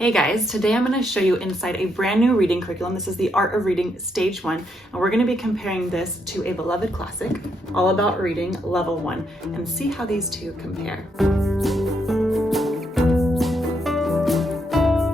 Hey guys, today I'm going to show you inside a brand new reading curriculum. This is the Art of Reading Stage 1, and we're going to be comparing this to a beloved classic, All About Reading Level 1, and see how these two compare.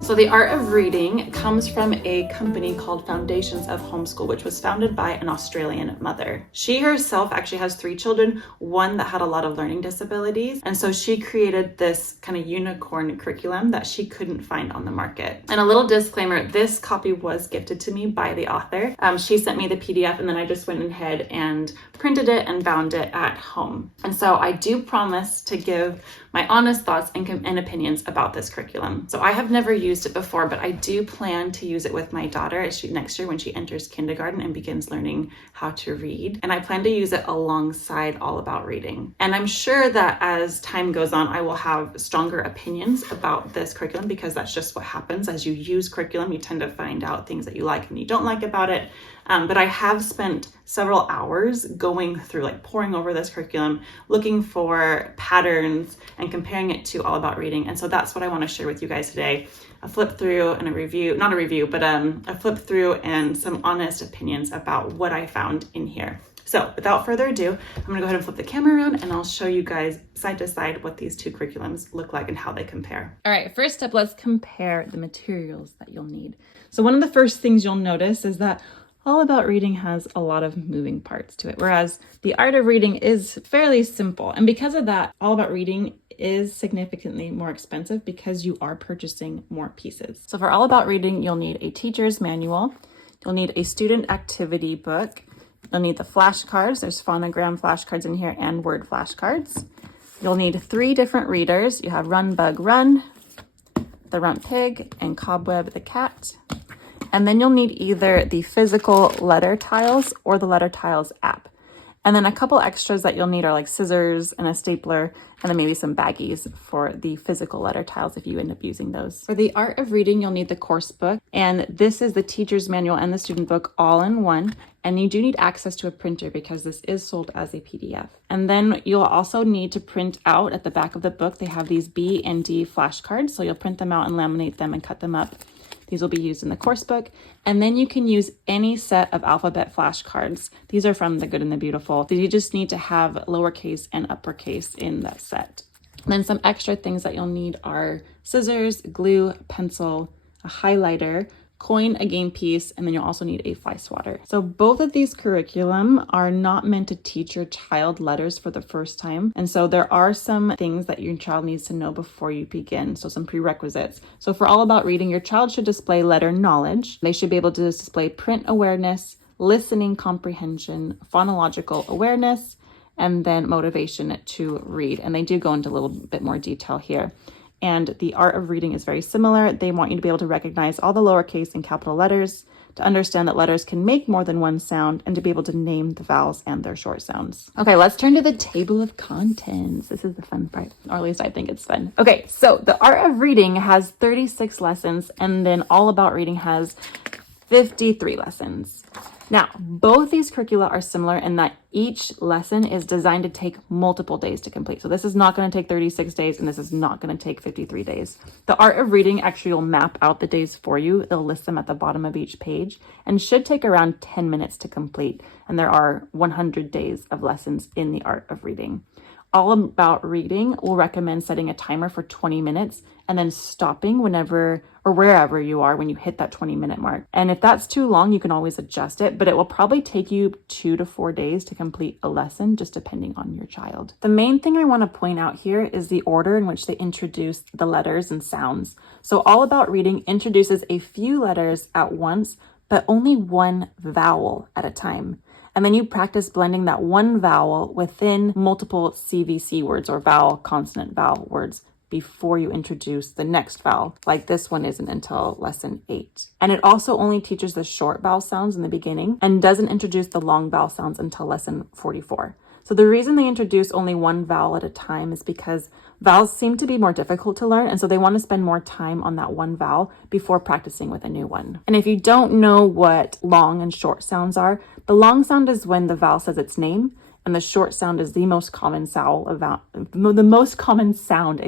So the Art of Reading comes from a company called Foundations of Homeschool, which was founded by an Australian mother. She herself actually has 3 children, one that had a lot of learning disabilities. And so she created this kind of unicorn curriculum that she couldn't find on the market. And a little disclaimer, this copy was gifted to me by the author. She sent me the PDF and then I just went ahead and printed it and bound it at home. And so I do promise to give my honest thoughts and opinions about this curriculum. So I have never used it before, but I do plan to use it with my daughter next year when she enters kindergarten and begins learning how to read. And I plan to use it alongside All About Reading. And I'm sure that as time goes on, I will have stronger opinions about this curriculum because that's just what happens. As you use curriculum, you tend to find out things that you like and you don't like about it. But I have spent several hours going through, poring over this curriculum, looking for patterns and comparing it to All About Reading. And so that's what I want to share with you guys today. A flip through and a review, not a review, but a flip through and some honest opinions about what I found in here. So without further ado, I'm gonna go ahead and flip the camera around and I'll show you guys side to side what these two curriculums look like and how they compare. All right, first up, let's compare the materials that you'll need. So one of the first things you'll notice is that All About Reading has a lot of moving parts to it, whereas the Art of Reading is fairly simple. And because of that, All About Reading is significantly more expensive because you are purchasing more pieces. So for All About Reading, you'll need a teacher's manual, you'll need a student activity book, you'll need the flashcards, there's phonogram flashcards in here and word flashcards. You'll need 3 different readers. You have Run Bug Run, The Runt Pig, and Cobweb the Cat. And then you'll need either the physical letter tiles or the letter tiles app. And then a couple extras that you'll need are like scissors and a stapler, and then maybe some baggies for the physical letter tiles if you end up using those. For the Art of Reading, you'll need the course book, and this is the teacher's manual and the student book all in one. And you do need access to a printer because this is sold as a PDF. And then you'll also need to print out at the back of the book. They have these B and D flashcards, so you'll print them out and laminate them and cut them up. These will be used in the course book. And then you can use any set of alphabet flashcards. These are from The Good and the Beautiful. You just need to have lowercase and uppercase in that set. And then some extra things that you'll need are scissors, glue, pencil, a highlighter, coin, a game piece, and then you'll also need a fly swatter. So both of these curriculum are not meant to teach your child letters for the first time. And so there are some things that your child needs to know before you begin. So some prerequisites. So for All About Reading, your child should display letter knowledge. They should be able to display print awareness, listening comprehension, phonological awareness, and then motivation to read. And they do go into a little bit more detail here. And the Art of Reading is very similar. They want you to be able to recognize all the lowercase and capital letters, to understand that letters can make more than one sound, and to be able to name the vowels and their short sounds. Okay, let's turn to the table of contents. This is the fun part, or at least I think it's fun. Okay, so the Art of Reading has 36 lessons, and then All About Reading has 53 lessons. Now, both these curricula are similar in that each lesson is designed to take multiple days to complete. So this is not going to take 36 days and this is not going to take 53 days. The Art of Reading actually will map out the days for you. It'll list them at the bottom of each page and should take around 10 minutes to complete. And there are 100 days of lessons in the Art of Reading. All About Reading will recommend setting a timer for 20 minutes and then stopping whenever or wherever you are when you hit that 20-minute mark. And if that's too long, you can always adjust it, but it will probably take you 2 to 4 days to complete a lesson, just depending on your child. The main thing I want to point out here is the order in which they introduce the letters and sounds. So All About Reading introduces a few letters at once, but only one vowel at a time. And then you practice blending that one vowel within multiple CVC words or vowel, consonant, vowel words before you introduce the next vowel, like this one isn't until lesson 8. And it also only teaches the short vowel sounds in the beginning and doesn't introduce the long vowel sounds until lesson 44. So the reason they introduce only one vowel at a time is because vowels seem to be more difficult to learn, and so they want to spend more time on that one vowel before practicing with a new one. And if you don't know what long and short sounds are, the long sound is when the vowel says its name, and the short sound is the most common sound a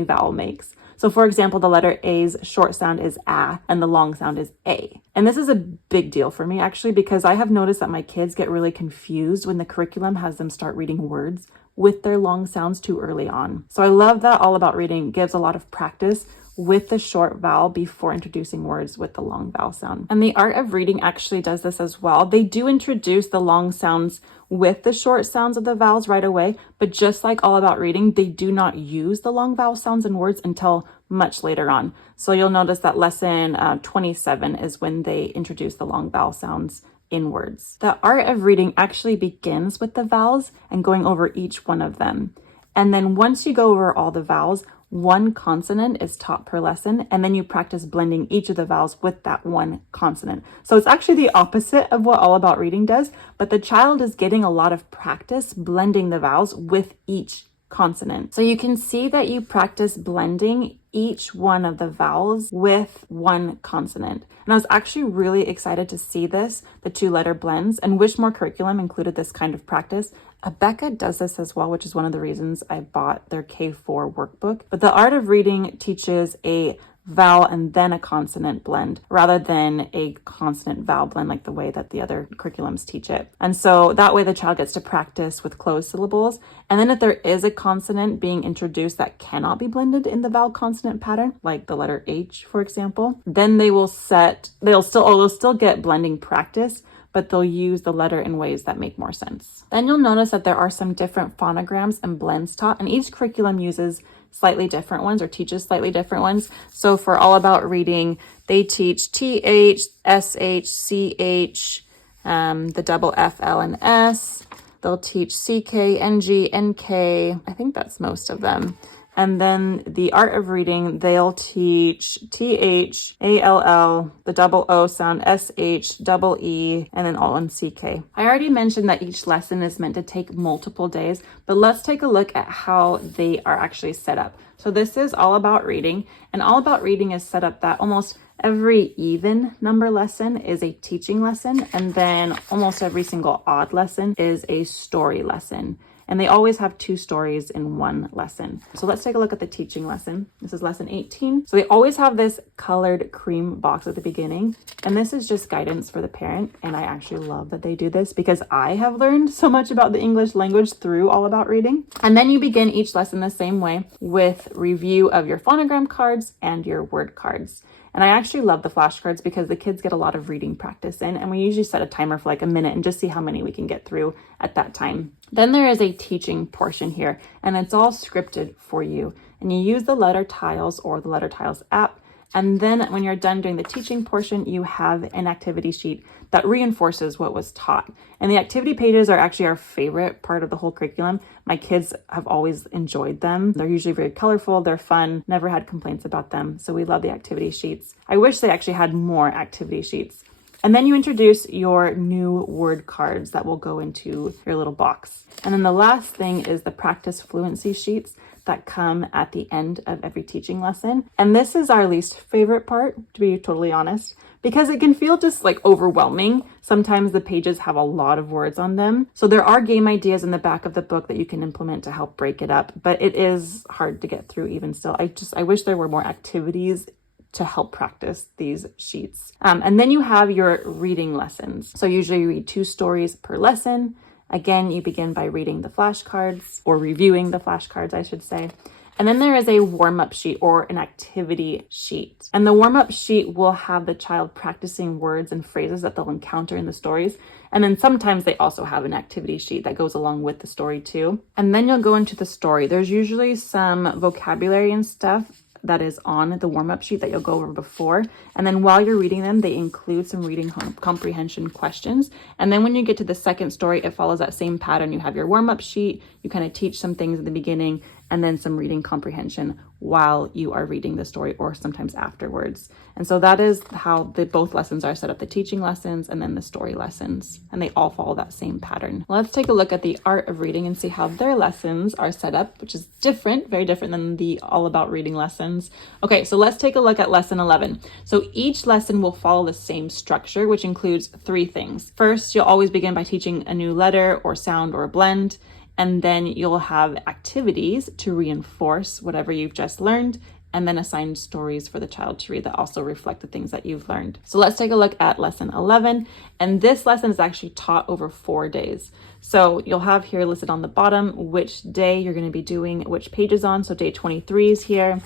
vowel makes. So for example, the letter A's short sound is A and the long sound is A. And this is a big deal for me actually, because I have noticed that my kids get really confused when the curriculum has them start reading words with their long sounds too early on. So I love that All About Reading gives a lot of practice with the short vowel before introducing words with the long vowel sound. And the Art of Reading actually does this as well. They do introduce the long sounds with the short sounds of the vowels right away, but just like All About Reading, they do not use the long vowel sounds in words until much later on. So you'll notice that lesson 27 is when they introduce the long vowel sounds in words. The Art of Reading actually begins with the vowels and going over each one of them. And then once you go over all the vowels, one consonant is taught per lesson, and then you practice blending each of the vowels with that one consonant. So it's actually the opposite of what All About Reading does, but the child is getting a lot of practice blending the vowels with each consonant. So you can see that you practice blending each one of the vowels with one consonant. And I was actually really excited to see this, the 2-letter blends, and wish more curriculum included this kind of practice. Abeka does this as well, which is one of the reasons I bought their K4 workbook. But the Art of Reading teaches a vowel and then a consonant blend rather than a consonant vowel blend like the way that the other curriculums teach it. And so that way the child gets to practice with closed syllables. And then if there is a consonant being introduced that cannot be blended in the vowel consonant pattern, like the letter H, for example, then they'll still get blending practice, but they'll use the letter in ways that make more sense. Then you'll notice that there are some different phonograms and blends taught, and each curriculum uses slightly different ones or teaches slightly different ones. So for All About Reading, they teach TH, SH, CH, the double F, L, and S. They'll teach CK, NG, NK. I think that's most of them. And then the Art of Reading, they'll teach TH, ALL, the double O sound, SH, double E, and then all in CK. I already mentioned that each lesson is meant to take multiple days, but let's take a look at how they are actually set up. So this is All About Reading, and All About Reading is set up that almost every even number lesson is a teaching lesson, and then almost every single odd lesson is a story lesson. And they always have 2 stories in one lesson. So let's take a look at the teaching lesson. This is lesson 18. So they always have this colored cream box at the beginning. And this is just guidance for the parent. And I actually love that they do this because I have learned so much about the English language through All About Reading. And then you begin each lesson the same way with review of your phonogram cards and your word cards. And I actually love the flashcards because the kids get a lot of reading practice in, and we usually set a timer for like a minute and just see how many we can get through at that time. Then there is a teaching portion here, and it's all scripted for you. And you use the Letter Tiles or the Letter Tiles app. And then when you're done doing the teaching portion, you have an activity sheet that reinforces what was taught. And the activity pages are actually our favorite part of the whole curriculum. My kids have always enjoyed them. They're usually very colorful, they're fun, never had complaints about them. So we love the activity sheets. I wish they actually had more activity sheets. And then you introduce your new word cards that will go into your little box. And then the last thing is the practice fluency sheets that come at the end of every teaching lesson. And this is our least favorite part, to be totally honest, because it can feel just like overwhelming. Sometimes the pages have a lot of words on them. So there are game ideas in the back of the book that you can implement to help break it up, but it is hard to get through even still. I wish there were more activities to help practice these sheets. And then you have your reading lessons. So usually you read 2 stories per lesson. Again, you begin by reading the flashcards, or reviewing the flashcards, I should say. And then there is a warm-up sheet or an activity sheet. And the warm-up sheet will have the child practicing words and phrases that they'll encounter in the stories. And then sometimes they also have an activity sheet that goes along with the story too. And then you'll go into the story. There's usually some vocabulary and stuff that is on the warm-up sheet that you'll go over before. And then while you're reading them, they include some reading comprehension questions. And then when you get to the second story, it follows that same pattern. You have your warm-up sheet, you kind of teach some things at the beginning, and then some reading comprehension while you are reading the story, or sometimes afterwards. And so that is how both lessons are set up, the teaching lessons and then the story lessons. And they all follow that same pattern. Let's take a look at the Art of Reading and see how their lessons are set up, which is different, very different than the All About Reading lessons. Okay, so let's take a look at lesson 11. So each lesson will follow the same structure, which includes 3 things. First, you'll always begin by teaching a new letter or sound or blend. And then you'll have activities to reinforce whatever you've just learned. and then assign stories for the child to read that also reflect the things that you've learned. So let's take a look at lesson 11. And this lesson is actually taught over 4 days. So you'll have here listed on the bottom which day you're going to be doing which pages on. So day 23 is here,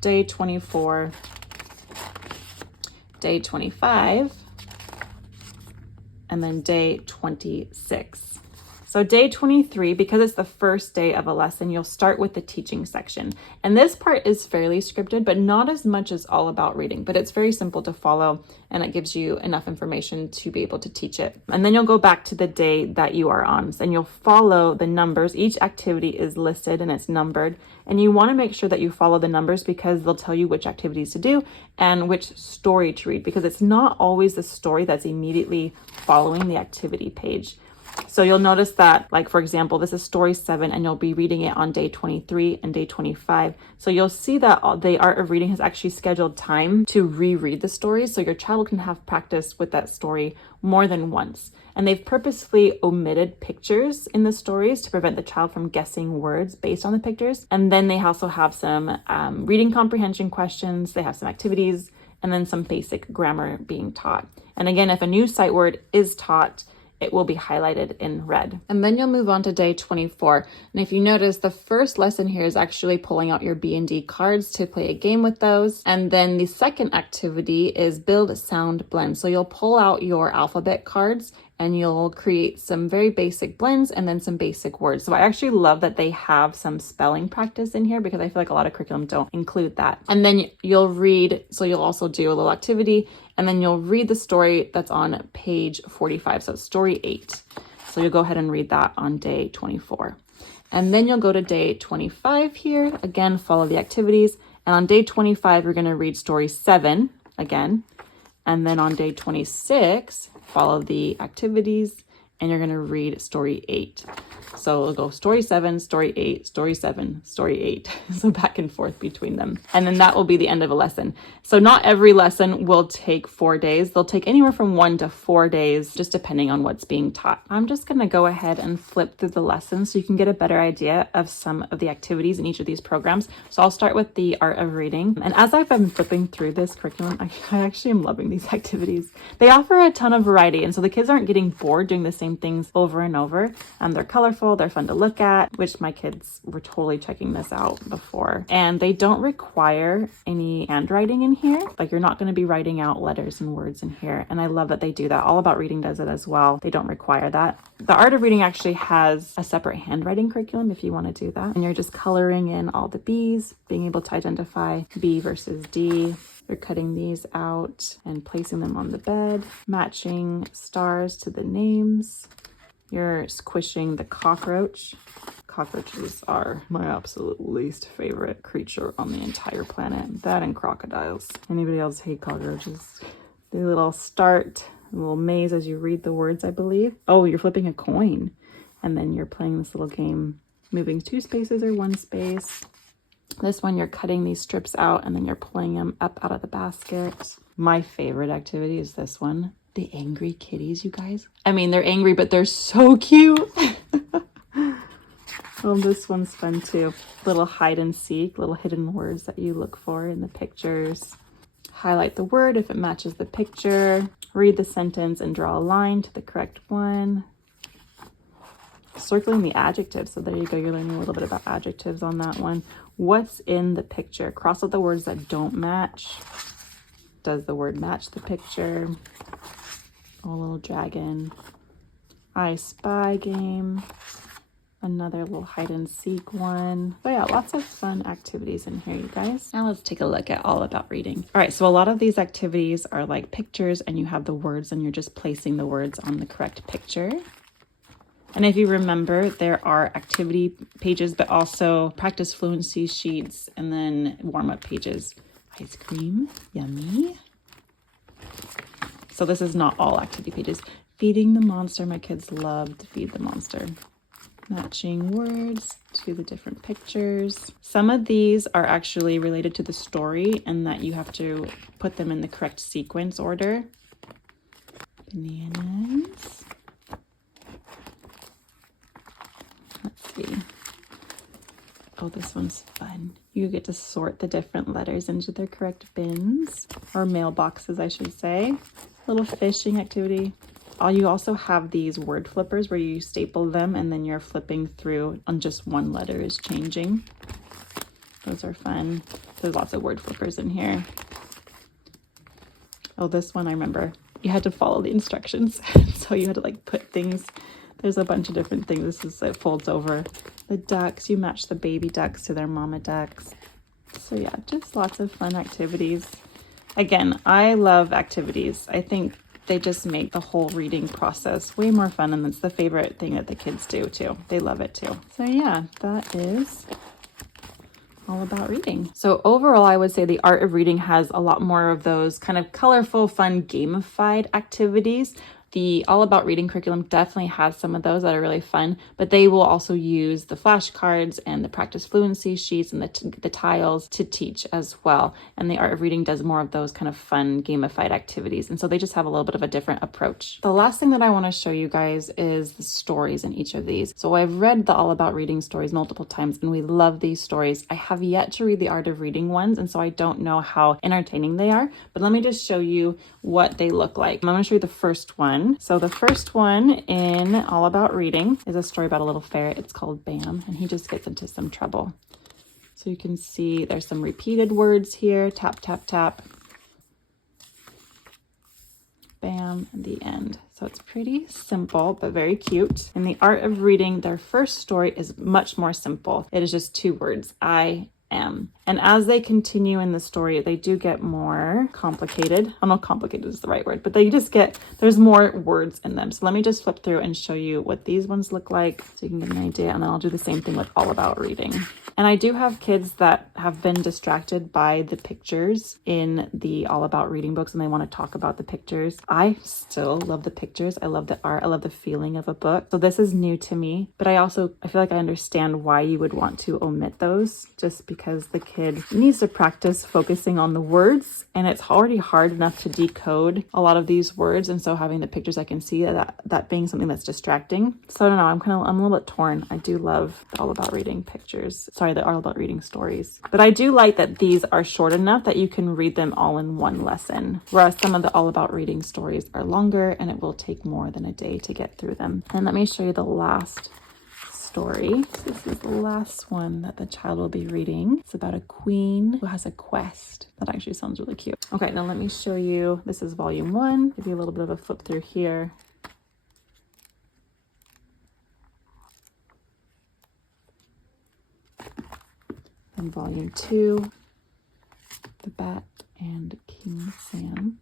day 24, day 25, and then day 26. So day 23, because it's the first day of a lesson, you'll start with the teaching section. And this part is fairly scripted, but not as much as all about reading, but it's very simple to follow and it gives you enough information to be able to teach it. And then you'll go back to the day that you are on and you'll follow the numbers. Each activity is listed and it's numbered. And you want to make sure that you follow the numbers because they'll tell you which activities to do and which story to read, because it's not always the story that's immediately following the activity page. So you'll notice that, like, for example, this is story 7 and you'll be reading it on day 23 and day 25. So you'll see that the Art of Reading has actually scheduled time to reread the stories so your child can have practice with that story more than once. And they've purposefully omitted pictures in the stories to prevent the child from guessing words based on the pictures. And then they also have some reading comprehension questions, they have some activities, and then some basic grammar being taught. And again, if a new sight word is taught, it will be highlighted in red. And then you'll move on to day 24. And if you notice, the first lesson here is actually pulling out your B&D cards to play a game with those. And then the second activity is build sound blends. So you'll pull out your alphabet cards and you'll create some very basic blends and then some basic words. So I actually love that they have some spelling practice in here because I feel like a lot of curriculum don't include that. And then you'll read, so you'll also do a little activity and then you'll read the story that's on page 45. So it's story 8. So you'll go ahead and read that on day 24. And then you'll go to day 25 here. Again, follow the activities. And on day 25, you're gonna read story 7 again. And then on day 26, follow the activities and you're going to read story 8. So it'll go story 7, story 8, story 7, story 8. So back and forth between them. And then that will be the end of a lesson. So not every lesson will take 4 days. They'll take anywhere from 1 to 4 days, just depending on what's being taught. I'm just going to go ahead and flip through the lessons so you can get a better idea of some of the activities in each of these programs. So I'll start with the Art of Reading. And as I've been flipping through this curriculum, I actually am loving these activities. They offer a ton of variety. And so the kids aren't getting bored doing the same things over and over. They're colorful, they're fun to look at, which my kids were totally checking this out before. And they don't require any handwriting in here. Like, you're not going to be writing out letters and words in here. And I love that they do that. All About Reading does it as well. They don't require that. The Art of Reading actually has a separate handwriting curriculum if you want to do that. And you're just coloring in all the B's, being able to identify B versus D. You're cutting these out and placing them on the bed, matching stars to the names. You're squishing the cockroach. Cockroaches are my absolute least favorite creature on the entire planet. That and crocodiles. Anybody else hate cockroaches? The little start, a little maze as you read the words, I believe. Oh, you're flipping a coin. And then you're playing this little game, moving 2 spaces or 1 space. This one, you're cutting these strips out and then you're pulling them up out of the basket. My favorite activity is this one. The angry kitties, you guys. I mean, they're angry, but they're so cute. Oh, this one's fun too. Little hide and seek, little hidden words that you look for in the pictures. Highlight the word if it matches the picture. Read the sentence and draw a line to the correct one. Circling the adjectives. So there you go. You're learning a little bit about adjectives on that one. What's in the picture? Cross out the words that don't match. Does the word match the picture? Oh, little dragon. I Spy game. Another little hide and seek one. So yeah, lots of fun activities in here, you guys. Now let's take a look at All About Reading. All right, so a lot of these activities are like pictures and you have the words and you're just placing the words on the correct picture. And if you remember, there are activity pages, but also practice fluency sheets and then warm-up pages. Ice cream, yummy. So this is not all activity pages. Feeding the monster, my kids love to feed the monster. Matching words to the different pictures. Some of these are actually related to the story and that you have to put them in the correct sequence order. Bananas. Let's see. Oh, this one's fun. You get to sort the different letters into their correct bins, or mailboxes, I should say. Little fishing activity. You also have these word flippers where you staple them and then you're flipping through on just one letter is changing. Those are fun. There's lots of word flippers in here. Oh, this one I remember. You had to follow the instructions. So you had to like put things. There's a bunch of different things. This is, it folds over. The ducks, you match the baby ducks to their mama ducks. So yeah, just lots of fun activities. Again, I love activities. I think they just make the whole reading process way more fun, and it's the favorite thing that the kids do too. They love it too. So yeah, that is all about reading. So overall, I would say the art of reading has a lot more of those kind of colorful, fun, gamified activities. The All About Reading curriculum definitely has some of those that are really fun, but they will also use the flashcards and the practice fluency sheets and the tiles to teach as well. And the Art of Reading does more of those kind of fun gamified activities. And so they just have a little bit of a different approach. The last thing that I want to show you guys is the stories in each of these. So I've read the All About Reading stories multiple times and we love these stories. I have yet to read the Art of Reading ones, and so I don't know how entertaining they are, but let me just show you what they look like. I'm going to show you the first one. So the first one in All About Reading is a story about a little ferret. It's called Bam, and he just gets into some trouble. So you can see there's some repeated words here. Tap, tap, tap. Bam, and the end. So it's pretty simple, but very cute. In the Art of Reading, their first story is much more simple. It is just 2 words, I am. And as they continue in the story, they do get more complicated. I don't know if complicated is the right word, but there's more words in them. So let me just flip through and show you what these ones look like so you can get an idea. And then I'll do the same thing with All About Reading. And I do have kids that have been distracted by the pictures in the All About Reading books and they want to talk about the pictures. I still love the pictures. I love the art. I love the feeling of a book. So this is new to me, but I feel like I understand why you would want to omit those, just because the kid needs to practice focusing on the words, and it's already hard enough to decode a lot of these words, and so having the pictures, I can see that being something that's distracting. So I don't know, I'm a little bit torn. I do love the All About Reading the All About Reading stories, but I do like that these are short enough that you can read them all in one lesson, whereas some of the All About Reading stories are longer and it will take more than a day to get through them. And let me show you the last story. So this is the last one that the child will be reading. It's about a queen who has a quest. That actually sounds really cute. Okay, now let me show you. This is volume 1. Give you a little bit of a flip through here. Then volume 2, The Bat and King Sam.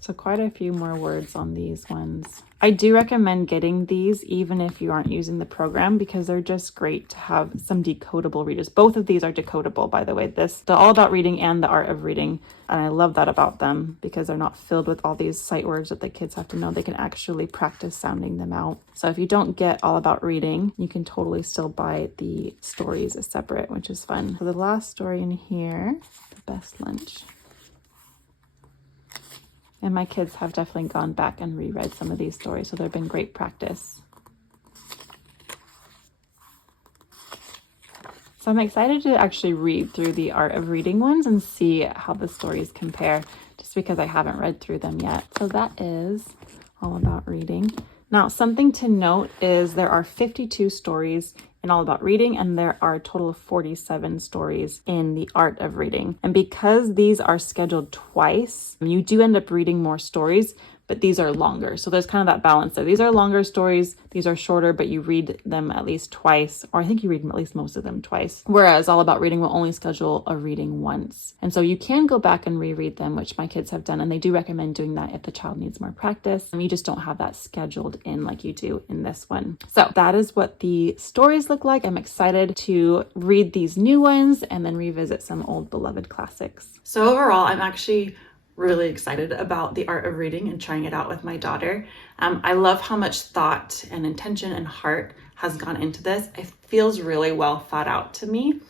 So quite a few more words on these ones. I do recommend getting these even if you aren't using the program, because they're just great to have some decodable readers. Both of these are decodable, by the way. The All About Reading and the Art of Reading. And I love that about them because they're not filled with all these sight words that the kids have to know. They can actually practice sounding them out. So if you don't get All About Reading, you can totally still buy the stories separate, which is fun. So the last story in here, The Best Lunch. And my kids have definitely gone back and reread some of these stories, so they've been great practice. So I'm excited to actually read through the Art of Reading ones and see how the stories compare, just because I haven't read through them yet. So that is All About Reading. Now, something to note is there are 52 stories in All About Reading, and there are a total of 47 stories in the Art of Reading. And because these are scheduled twice, you do end up reading more stories, but these are longer. So there's kind of that balance there. These are longer stories, these are shorter, but you read them at least twice, or I think you read at least most of them twice. Whereas All About Reading will only schedule a reading once. And so you can go back and reread them, which my kids have done, and they do recommend doing that if the child needs more practice. And you just don't have that scheduled in like you do in this one. So that is what the stories look like. I'm excited to read these new ones and then revisit some old beloved classics. So overall, I'm actually really excited about the Art of Reading and trying it out with my daughter. I love how much thought and intention and heart has gone into this. It feels really well thought out to me.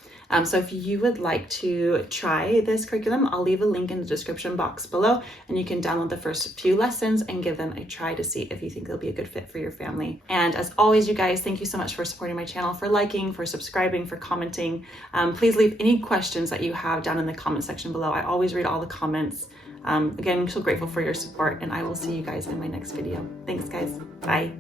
So if you would like to try this curriculum, I'll leave a link in the description box below, and you can download the first few lessons and give them a try to see if you think they'll be a good fit for your family. And as always, you guys, thank you so much for supporting my channel, for liking, for subscribing, for commenting. Please leave any questions that you have down in the comment section below. I always read all the comments. Again, I'm so grateful for your support, and I will see you guys in my next video. Thanks, guys. Bye.